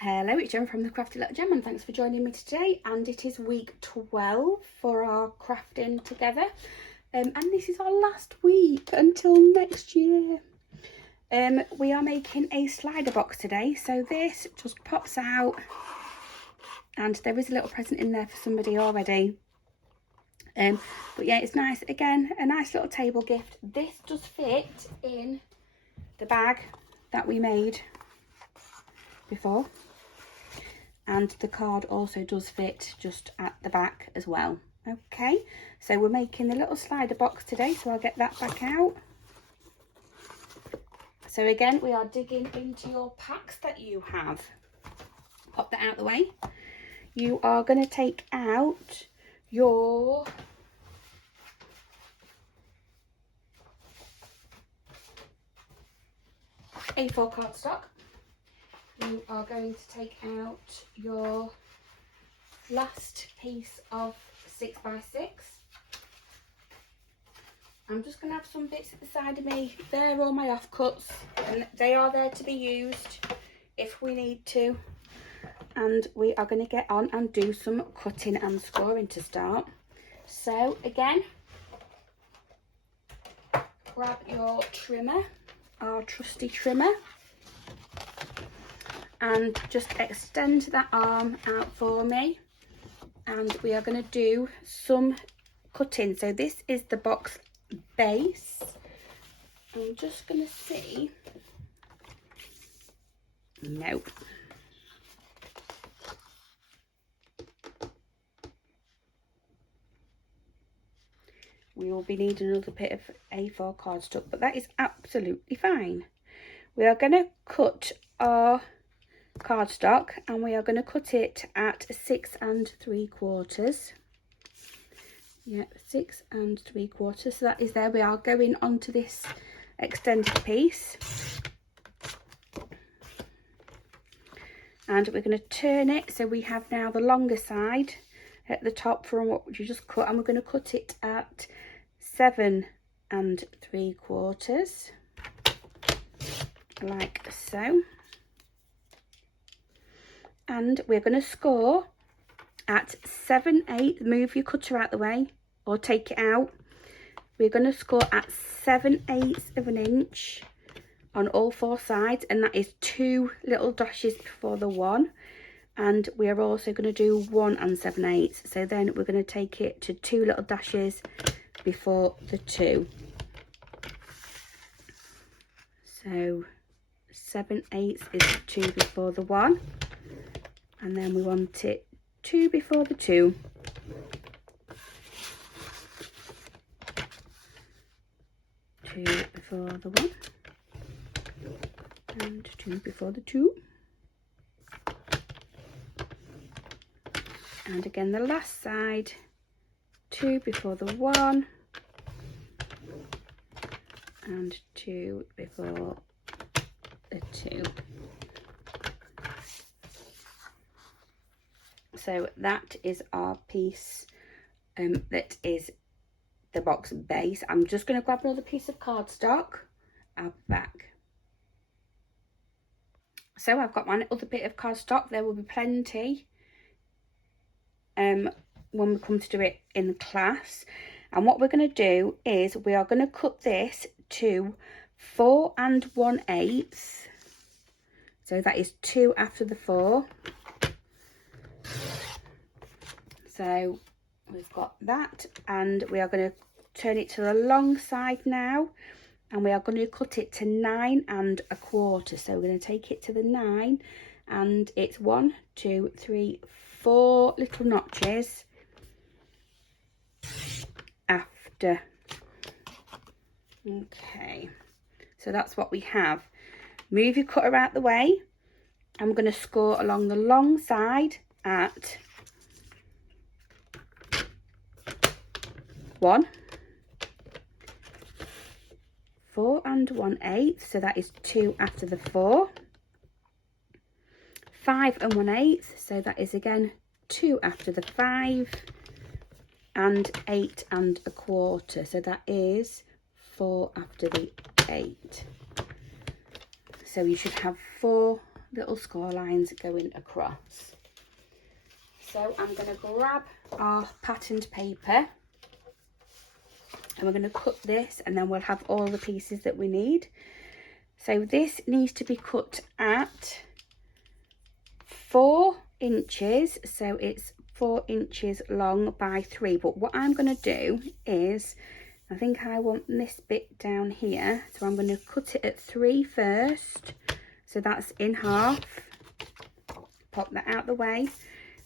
Hello, it's Jem from the Crafty Little Gem, and thanks for joining me today. And it is week 12 for our crafting together, and this is our last week until next year. We are making a slider box today, so this just pops out, and there is a little present in there for somebody already. But yeah, it's nice. Again, a nice little table gift. This does fit in the bag that we made before. And the card also does fit just at the back as well. Okay, so we're making the little slider box today, so I'll get that back out. So again, we are digging into your packs that you have. Pop that out the way. You are going to take out your A4 cardstock. You are going to take out your last piece of 6x6. I'm just going to have some bits at the side of me. They're all my offcuts, and they are there to be used if we need to. And we are going to get on and do some cutting and scoring to start. So again, grab your trimmer, our trusty trimmer, and just extend that arm out for me, and we are going to do some cutting. So this is the box base. I'm just going to see. Nope. We will be needing another bit of A4 cardstock, but that is absolutely fine. We are going to cut our cardstock, and we are going to cut it at 6 3/4. Yeah, 6 3/4. So that is there. We are going onto this extended piece, and we're going to turn it so we have now the longer side at the top from what you just cut, and we're going to cut it at 7 3/4, like so. And we're going to score at 7/8. Move your cutter out the way or take it out. We're going to score at 7/8 of an inch on all four sides, and that is 2 little dashes before the 1. And we are also going to do 1 7/8. So then we're going to take it to 2 little dashes before the 2. So 7/8 is 2 before the 1. And then we want it 2 before the 2. 2 before the 1. And 2 before the 2. And again the last side, 2 before the 1. And 2 before the 2. So that is our piece, that is the box base. I'm just going to grab another piece of cardstock. I'll be back. So I've got my other bit of cardstock. There will be plenty when we come to do it in class. And what we're going to do is we are going to cut this to 4 1/8. So that is 2 after the 4. So we've got that, and we are going to turn it to the long side now, and we are going to cut it to 9 1/4. So we're going to take it to the 9, and it's 1 2 3 4 little notches after. Okay, so that's what we have. Move your cutter out the way. I'm going to score along the long side at 1, 4 1/8, so that is 2 after the 4. 5 1/8, so that is again 2 after the 5, and 8 1/4, so that is 4 after the 8. So you should have 4 little score lines going across. So I'm going to grab our patterned paper and we're going to cut this, and then we'll have all the pieces that we need. So this needs to be cut at 4 inches, so it's 4 inches long by 3. But what I'm going to do is, I think I want this bit down here, so I'm going to cut it at 3 first, so that's in half. Pop that out the way,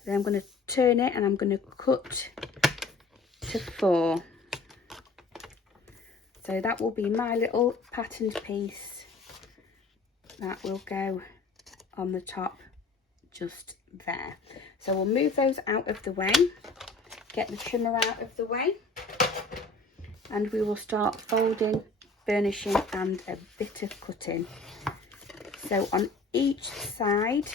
then I'm going to turn it and I'm going to cut to 4. So that will be my little patterned piece that will go on the top just there. So we'll move those out of the way, get the trimmer out of the way, and we will start folding, burnishing and a bit of cutting. So on each side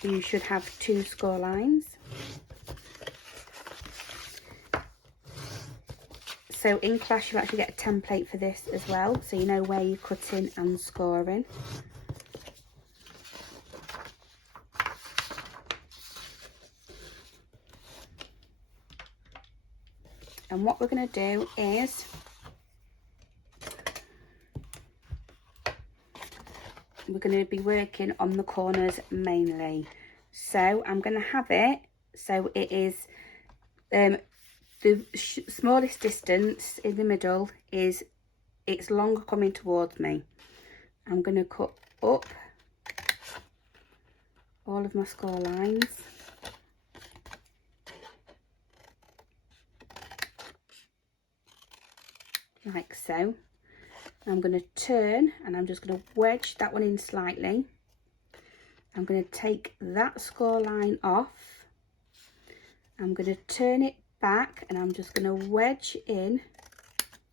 you should have 2 score lines. So in class you actually get a template for this as well, so you know where you're cutting and scoring. And what we're going to do is we're going to be working on the corners mainly. So I'm going to have it so it is the smallest distance in the middle is it's longer coming towards me. I'm going to cut up all of my score lines. Like so. I'm going to turn and I'm just going to wedge that one in slightly. I'm going to take that score line off. I'm going to turn it back and I'm just going to wedge in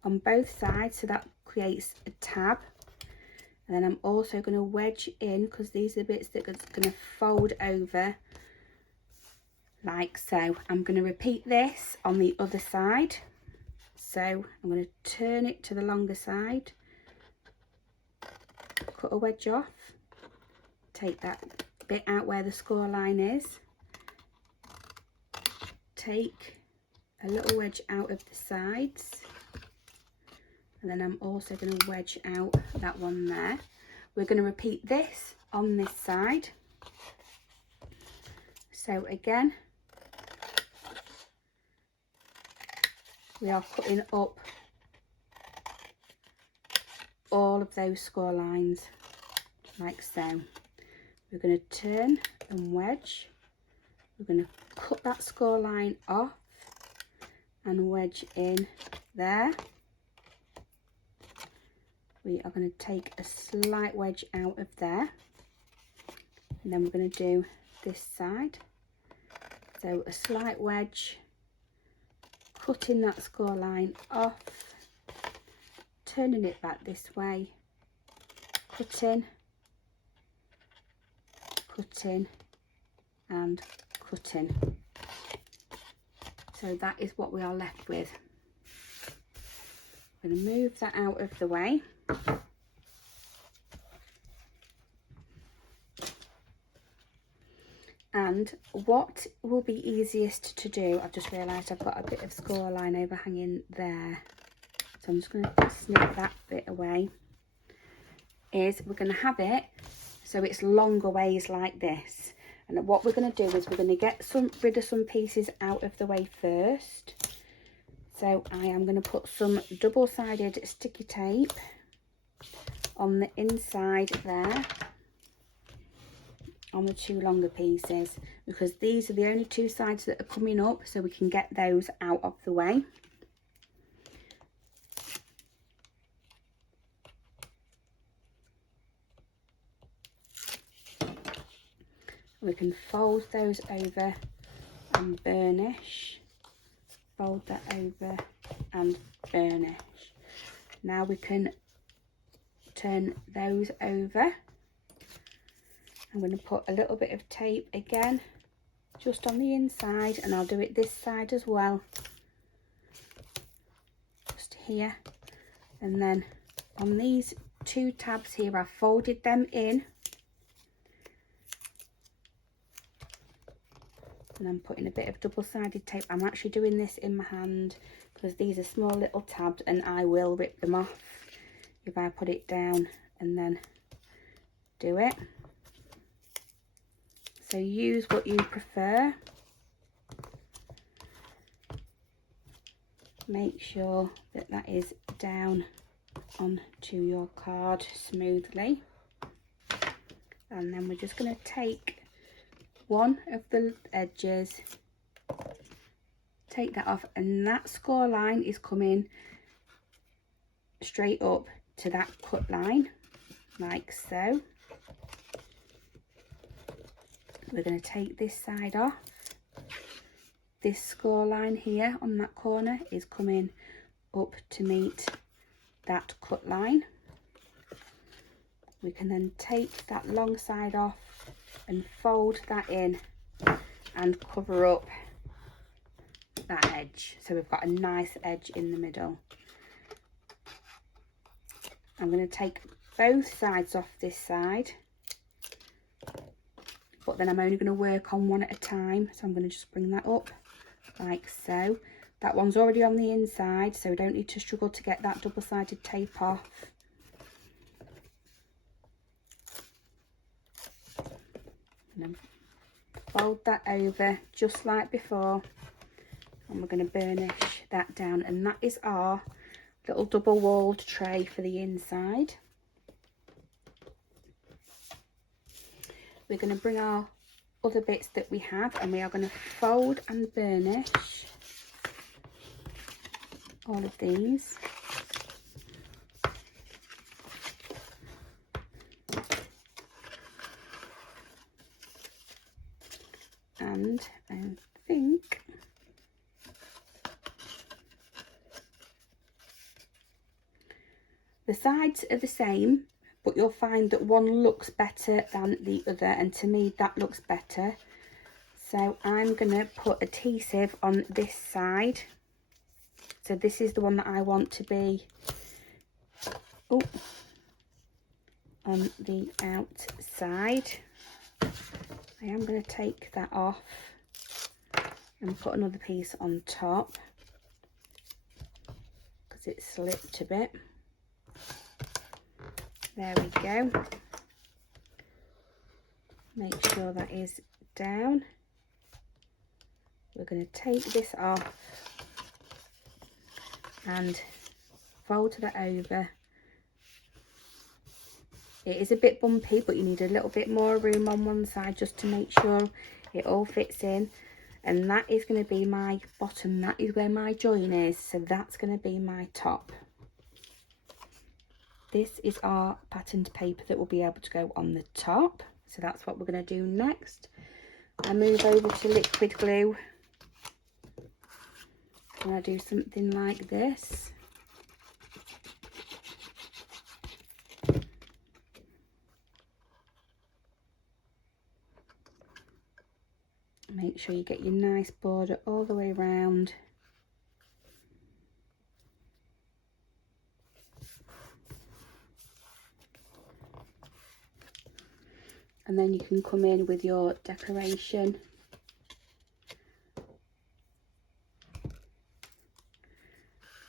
on both sides, so that creates a tab. And then I'm also going to wedge in, because these are the bits that are going to fold over like so. I'm going to repeat this on the other side. So I'm going to turn it to the longer side, cut a wedge off, take that bit out where the score line is, take a little wedge out of the sides, and then I'm also going to wedge out that one there. We're going to repeat this on this side. So again, we are cutting up all of those score lines like so. We're going to turn and wedge. We're going to cut that score line off and wedge in there. We are going to take a slight wedge out of there, and then we're going to do this side. So a slight wedge, cutting that score line off, turning it back this way, cutting, cutting and cutting. So that is what we are left with. I'm going to move that out of the way. And what will be easiest to do, I've just realised I've got a bit of score line overhanging there, so I'm just going to snip that bit away, is we're going to have it so it's longer ways like this. And what we're going to do is we're going to get rid of some pieces out of the way first. So I am going to put some double-sided sticky tape on the inside there, on the 2 longer pieces, because these are the only 2 sides that are coming up, so we can get those out of the way. We can fold those over and burnish, fold that over and burnish. Now we can turn those over. I'm going to put a little bit of tape again just on the inside, and I'll do it this side as well, just here, and then on these 2 tabs here, I've folded them in, and I'm putting a bit of double-sided tape. I'm actually doing this in my hand because these are small little tabs and I will rip them off if I put it down and then do it. So use what you prefer. Make sure that that is down onto your card smoothly, and then we're just going to take one of the edges, take that off, and that score line is coming straight up to that cut line, like so. We're going to take this side off. This score line here on that corner is coming up to meet that cut line. We can then take that long side off and fold that in and cover up that edge, so we've got a nice edge in the middle. I'm going to take both sides off this side, but then I'm only going to work on one at a time, so I'm going to just bring that up like so. That one's already on the inside, so we don't need to struggle to get that double-sided tape off. And then fold that over just like before, and we're going to burnish that down, and that is our little double-walled tray for the inside. We're going to bring our other bits that we have, and we are going to fold and burnish all of these. And I think the sides are the same, but you'll find that one looks better than the other, and to me that looks better. So I'm going to put adhesive on this side. So this is the one that I want to be on the outside. I am going to take that off and put another piece on top because it slipped a bit. There we go. Make sure that is down. We're going to take this off and fold that over. It is a bit bumpy, but you need a little bit more room on one side just to make sure it all fits in. And that is going to be my bottom. That is where my join is, so that's going to be my top. This is our patterned paper that will be able to go on the top. So that's what we're going to do next. I move over to liquid glue. And I do something like this. Make sure you get your nice border all the way around. And then you can come in with your decoration.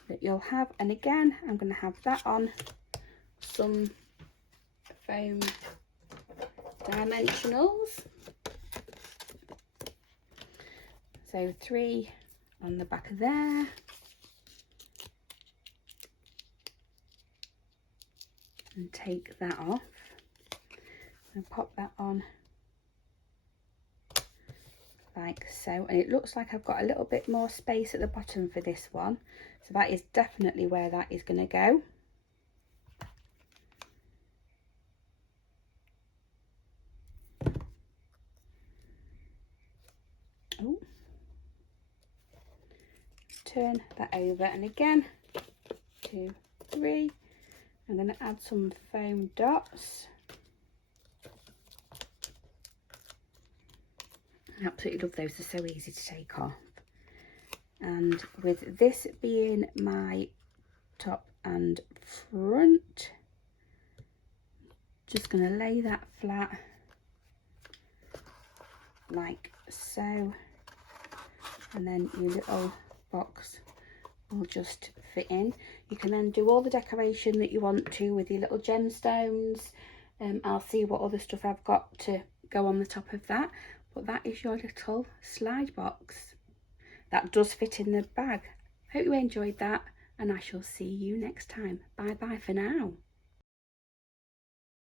That you'll have, and again I'm going to have that on some foam dimensionals. So 3 on the back of there. And take that off. And pop that on like so, and it looks like I've got a little bit more space at the bottom for this one, so that is definitely where that is going to go. Oh, turn that over, and again 2, 3, I'm going to add some foam dots. I absolutely love those, they're so easy to take off. And with this being my top and front. Just going to lay that flat like so, and then your little box will just fit in. You can then do all the decoration that you want to with your little gemstones. I'll see what other stuff I've got to go on the top of that, but that is your little slide box that does fit in the bag. Hope you enjoyed that, and I shall see you next time. Bye bye for now.